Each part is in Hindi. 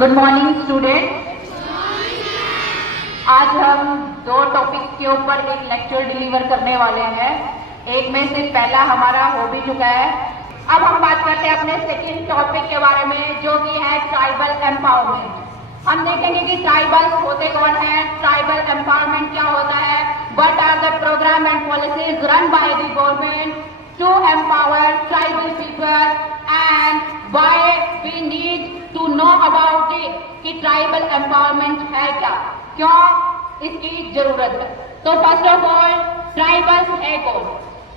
Good morning student. आज हम दो टॉपिक के ऊपर एक लेक्चर डिलीवर करने वाले हैं। एक में से पहला हमारा हो भी चुका है। अब हम बात करते हैं अपने सेकंड टॉपिक के बारे में, जो कि है ट्राइबल एम्पावरमेंट। हम देखेंगे कि ट्राइबल होते कौन है, ट्राइबल एम्पावरमेंट क्या होता है, what are the program and policies run by the government to empower tribal people and why we need to know about it कि ट्राइबल एम्पावरमेंट है क्या, क्यों इसकी जरूरत है। तो फर्स्ट ऑफ ऑल, ट्राइबल्स है कौन?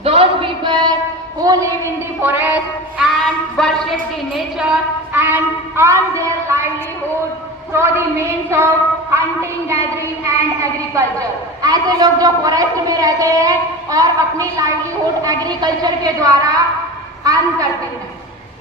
Those people who live in the forest and worship the nature and earn their livelihood through the means of hunting, gathering and agriculture। ऐसे लोग जो फॉरेस्ट में रहते हैं और अपनी लाइवलीहुड एग्रीकल्चर के द्वारा अर्न करते हैं,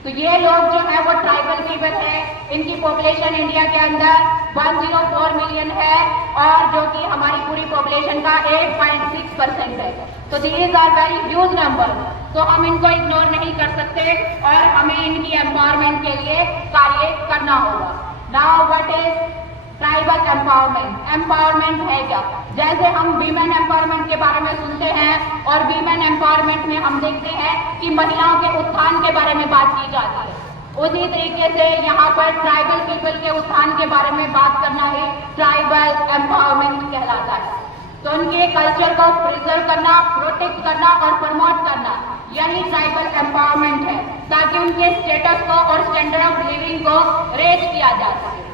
तो ये लोग जो है वो ट्राइबल पीपल है। इनकी पॉपुलेशन इंडिया के अंदर 104 मिलियन है और जो कि हमारी पूरी पॉपुलेशन का 8.6% है। तो these are very huge number, तो हम इनको इग्नोर नहीं कर सकते और हमें इनकी एम्पावरमेंट के लिए कार्य करना होगा। Now what is tribal empowerment? Empowerment है क्या? जैसे हम वीमेन एम्पावरमेंट के बारे में सुनते हैं और वीमेन एम्पावरमेंट में हम देखते हैं कि महिलाओं के उत्थान के बारे में बात की जाती है, उसी तरीके से यहाँ पर ट्राइबल पीपल के उत्थान के बारे में बात करना ही ट्राइबल एम्पावरमेंट कहलाता है। तो उनके कल्चर को प्रिजर्व करना, प्रोटेक्ट करना और प्रमोट करना, यही ट्राइबल एम्पावरमेंट है, ताकि उनके स्टेटस को और स्टैंडर्ड ऑफ लिविंग को रेज किया जा सके।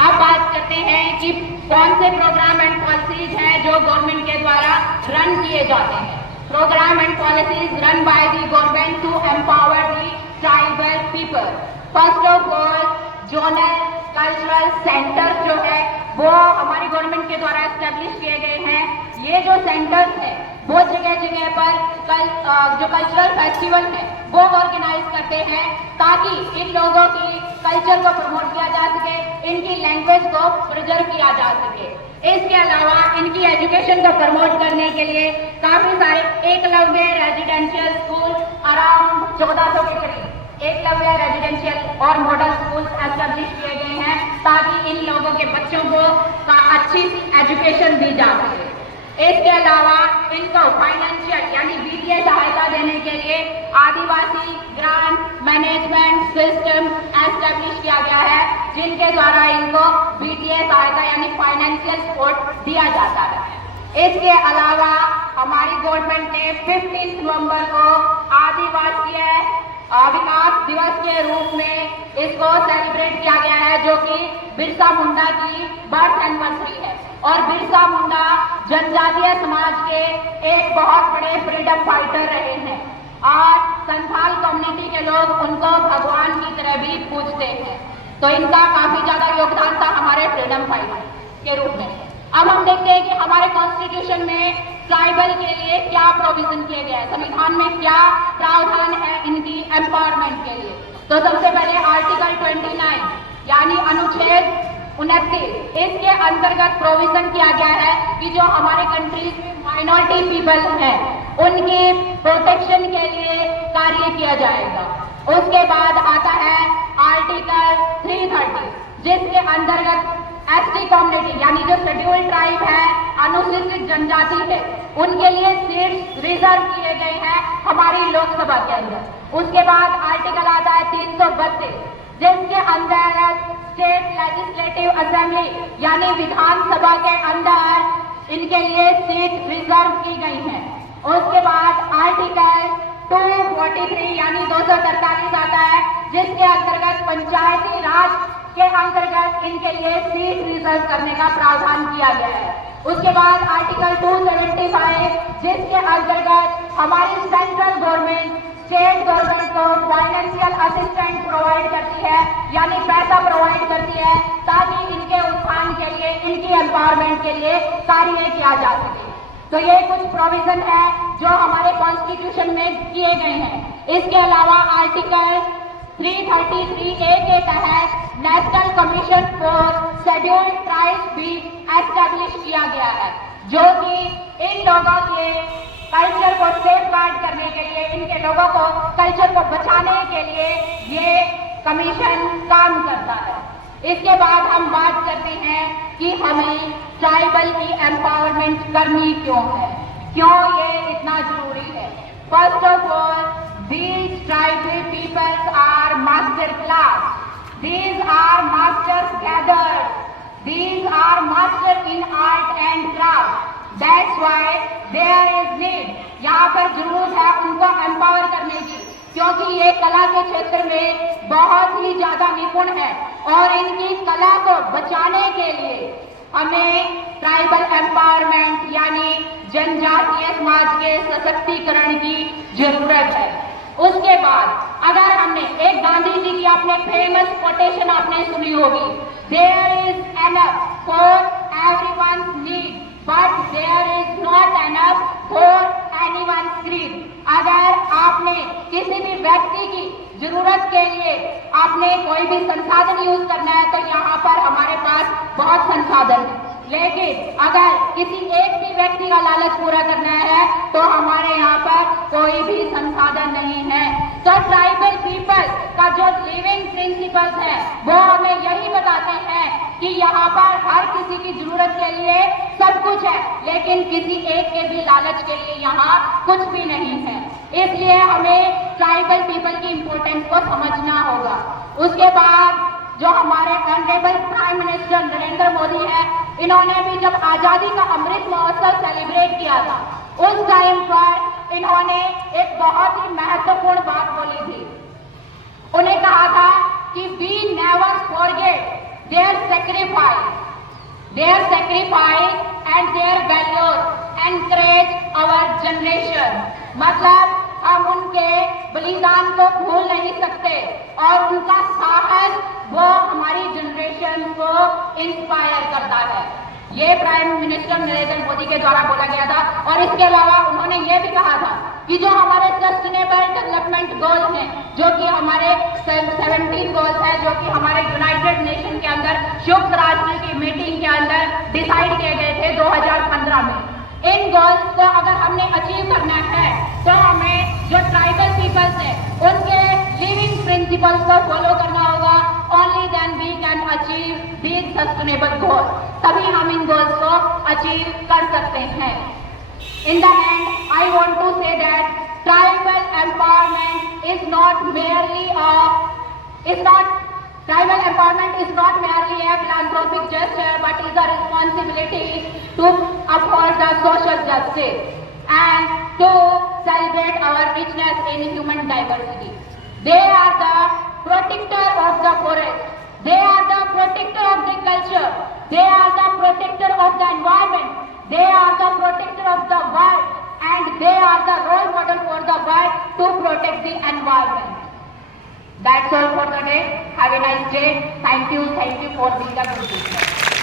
अब बात करते हैं कि कौन से प्रोग्राम एंड पॉलिसीज हैं जो गवर्नमेंट के द्वारा रन किए जाते हैं। Program and policies run by the government to empower the tribal people. First of all, zonal cultural centres जो है वो हमारी गवर्नमेंट के द्वारा एस्टेब्लिश किए गए हैं। ये जो सेंटर्स हैं वो जगह जगह पर जो कल्चरल फेस्टिवल है वो ऑर्गेनाइज करते हैं, ताकि इन लोगों की कल्चर को प्रमोट किया जा सके, इनकी लैंग्वेज को प्रिजर्व किया जा सके। इसके अलावा इनकी एजुकेशन को प्रमोट करने के लिए काफी सारे एकलव्य रेजिडेंशियल स्कूल अराउंड 1400 के करीब एकलव्य रेजिडेंशियल और मॉडल स्कूल एस्टेब्लिश किए गए हैं, ताकि इन लोगों के बच्चों को अच्छी एजुकेशन दी जा सके। इसके अलावा इनको फाइनेंशियल यानी वित्तीय सहायता देने के लिए आदिवासी ग्रांट मैनेजमेंट सिस्टम एस्टेब्लिश किया गया है, जिनके द्वारा इनको वित्तीय सहायता यानी फाइनेंशियल सपोर्ट दिया जाता है। इसके अलावा हमारी गवर्नमेंट ने 15 नवंबर को आदिवासी विकास दिवस के रूप में इसको सेलिब्रेट किया गया है, जो कि बिरसा मुंडा की बर्थ एनिवर्सरी है। और बिरसा मुंडा जनजातीय समाज के एक बहुत बड़े फ्रीडम फाइटर रहे हैं और संथाल कम्युनिटी के लोग उनको भगवान की तरह भी पूजते हैं। तो इनका काफी ज्यादा योगदान था हमारे फ्रीडम फाइटर के रूप में। अब हम देखते हैं कि हमारे कॉन्स्टिट्यूशन में ट्राइबल के लिए क्या प्रोविजन किए गए हैं, संविधान में क्या प्रावधान है इनकी एम्पावरमेंट के लिए। तो सबसे पहले आर्टिकल 29 यानी अनुच्छेद 29, इसके अंतर्गत प्रोविजन किया गया है कि जो हमारे कंट्रीज में माइनॉरिटी पीपल हैं उनकी प्रोटेक्शन के लिए कार्य किया जाएगा। उसके बाद आता है आर्टिकल 330, जिसके अंतर्गत एसटी कम्युनिटी यानी जो शेड्यूल्ड ट्राइब है, अनुसूचित जनजाति है, उनके लिए सीट्स रिजर्व किए गए हैं हमारी लोकसभा के अंदर। उसके बाद आर्टिकल आता है 332, जिसके अंतर्गत स्टेट लेजिस्लेटिव असेंबली यानी विधानसभा के अंदर इनके लिए सीट रिजर्व की गई है। उसके बाद आर्टिकल 243 यानी 243 आता है, जिसके अंतर्गत पंचायती राज के अंतर्गत इनके लिए सीट रिजर्व करने का प्रावधान किया गया है। उसके बाद आर्टिकल 275, जिसके अंतर्गत हमारी सेंट्रल गवर्नमेंट स्टेट गवर्नमेंट को फाइनेंशियल असिस्टेंस प्रोवाइड करती है, यानी पैसा प्रोवाइड करती है, ताकि इनके उत्थान के लिए, इनकी एम्पावरमेंट के लिए कार्य किया जा सके। तो ये कुछ प्रोविजन है जो हमारे कॉन्स्टिट्यूशन में किए गए हैं। इसके अलावा आर्टिकल 333A के तहत national commission for scheduled tribes भी एस्टेब्लिश किया गया है, जो कि इन लोगों के कल्चर को सेफगार्ड करने के लिए, इनके लोगों को कल्चर को बचाने के लिए ये कमीशन काम करता है। इसके बाद हम बात करते हैं कि हमें ट्राइबल की एम्पावरमेंट करनी क्यों है, क्यों ये इतना जरूरी है। First of all, these tribal peoples are master class. These are masters gathered. These are masters in art and craft. That's why there is need. यहाँ पर जरूरत है उनको एम्पावर करने की, क्योंकि ये कला के क्षेत्र में बहुत ही ज्यादा निपुण है और इनकी कला को बचाने के लिए हमें ट्राइबल एम्पावरमेंट यानी जनजातीय समाज के सशक्तिकरण की जरूरत है। उसके बाद अगर हमने एक गांधी जी की आपने फेमस कोटेशन आपने सुनी होगी, there is enough for everyone's need but there is not enough for anyone's greed. अगर आपने किसी भी व्यक्ति की जरूरत के लिए आपने कोई भी संसाधन यूज करना है तो यहाँ पर हमारे पास बहुत संसाधन है, लेकिन अगर किसी एक भी व्यक्ति का लालच पूरा करना है तो हमारे यहाँ पर कोई भी संसाधन नहीं है। तो ट्राइबल पीपल का जो लिविंग प्रिंसिपल्स है वो हमें यही बताते हैं कि यहाँ पर हर किसी की जरूरत के लिए सब कुछ है, लेकिन किसी एक के भी लालच के लिए यहाँ कुछ भी नहीं है। इसलिए हमें ट्राइबल पीपल की इंपॉर्टेंस को समझना होगा। उसके बाद जो हमारे honourable prime minister Narendra Modi है, इन्होंने भी जब आजादी का अमृत महोत्सव सेलिब्रेट किया था उस टाइम पर इन्होंने एक बहुत ही महत्वपूर्ण बात बोली थी। उन्हें कहा था कि we never forget their sacrifice and their values encourage our generation. मतलब हम उनके बलिदान को भूल नहीं सकते और उनका साहस वो हमारी जनरेशन को इंस्पायर करता है। ये प्राइम मिनिस्टर नरेंद्र मोदी के द्वारा बोला गया था। और इसके अलावा उन्होंने ये भी कहा था कि जो हमारे सस्टेनेबल डेवलपमेंट गोल्स हैं, जो कि हमारे 17 गोल्स हैं, जो कि हमारे यूनाइटेड नेशन के अंदर संयुक्त राष्ट्र की मीटिंग के अंदर डिसाइड किए गए थे 2015 में, इन गोल्स को अगर हमने अचीव करना है तो हमें जो ट्राइबल पीपल्स हैं उनके लिविंग प्रिंसिपल्स को फॉलो करना होगा। Only then we can achieve these sustainable goals, तभी हम इन गोल्स को अचीव कर सकते हैं। In the end I want to say that tribal empowerment is not merely tribal empowerment is not merely a philanthropic gesture but is a responsibility to uphold the social justice and to celebrate our richness in human diversity. They are the protector of the forest, they are the protector of the culture, they are the protector of the environment, they are the protector of the world, and they are the role model for the world to protect the environment. That's all for the day. Have a nice day. Thank you for being a good listener.